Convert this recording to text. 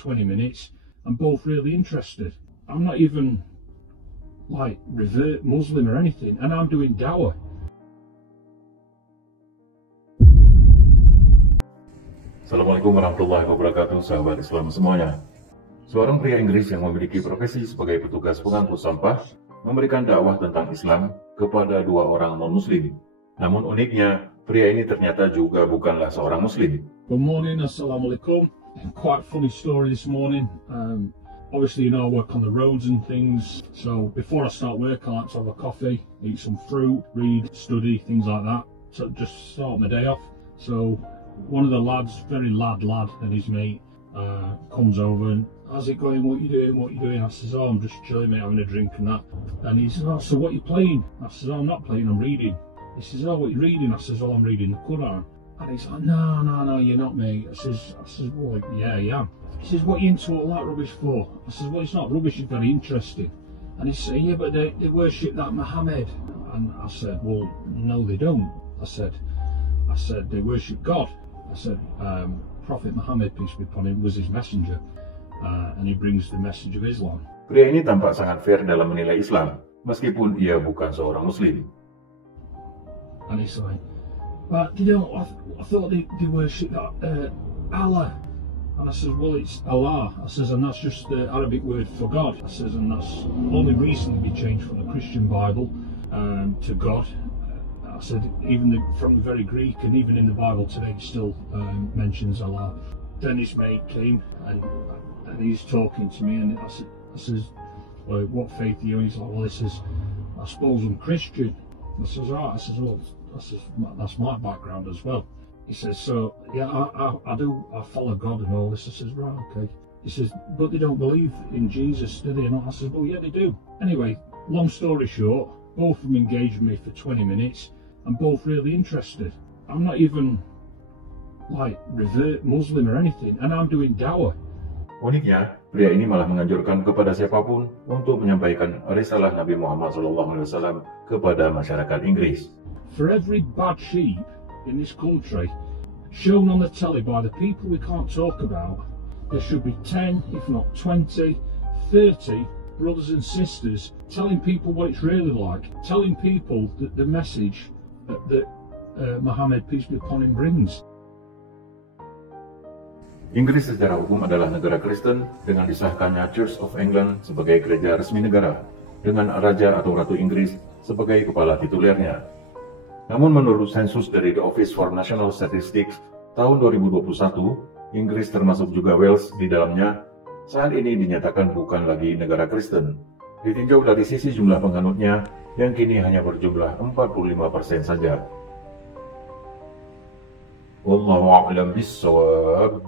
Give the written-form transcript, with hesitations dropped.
20 minutes. I'm both really interested. I'm not even like revert Muslim or anything, and I'm doing dawah. Assalamualaikum warahmatullahi wabarakatuh, sahabat Islam semuanya. Seorang pria Inggris yang memiliki profesi sebagai petugas pengangkut sampah memberikan dakwah tentang Islam kepada dua orang non-Muslim. Namun uniknya, pria ini ternyata juga bukanlah seorang Muslim. Good morning, Assalamualaikum. Quite funny story this morning. Obviously, you know, I work on the roads and things. So before I start work, I like to have a coffee, eat some fruit, read, study, things like that. So just start my day off. So one of the lads, very lad, and his mate comes over and, how's it going? What you doing? I says, oh, I'm just chilling, mate, having a drink and that. And he says, oh, so what you playing? I says, oh, I'm not playing, I'm reading. He says, oh, what you reading? I says, oh, I'm reading the Quran. And he's like, no, you're not, mate. I says, well, yeah, I am. He says, what are you into all that rubbish for? I says, well, it's not rubbish, it's very interesting. And he said, yeah, but they worship that Muhammad. And I said, well, no, they don't. I said, they worship God. I said, Prophet Muhammad, peace be upon him, was his messenger. And he brings the message of Islam. Pria ini tampak sangat fair dalam menilai Islam, meskipun ia bukan seorang Muslim. And he's like, but you know, I thought they worship that Allah. And I said, well, it's Allah. I says, and that's just the Arabic word for God. I says, and that's only recently been changed from the Christian Bible to God. I said, even from the very Greek, and even in the Bible today, it still mentions Allah. Then his mate came, and he's talking to me, and I says, well, what faith are you? And he's like, well, he says, I suppose I'm Christian. I says, right. I says, well, that's my background as well. He says, so, yeah, I follow God and all this. I says, right, okay. He says, but they don't believe in Jesus, do they? And I says, well, yeah, they do. Anyway, long story short, both of them engaged with me for 20 minutes. I'm both really interested. I'm not even like revert Muslim or anything, and I'm doing dawah. Uniknya, pria ini malah menganjurkan kepada siapapun untuk menyampaikan risalah Nabi Muhammad SAW kepada masyarakat Inggris. For every bad sheep in this country, shown on the telly by the people we can't talk about, there should be 10, if not 20, 30 brothers and sisters telling people what it's really like, telling people that the message that Muhammad, peace be upon him, brings. Inggris secara hukum adalah negara Kristen dengan disahkannya Church of England sebagai gereja resmi negara, dengan Raja atau Ratu Inggris sebagai kepala titulernya. Namun menurut sensus dari The Office for National Statistics tahun 2021, Inggris termasuk juga Wales di dalamnya, saat ini dinyatakan bukan lagi negara Kristen. Ditinjau dari sisi jumlah penganutnya yang kini hanya berjumlah 45% saja. Wallahu a'lam bishawab.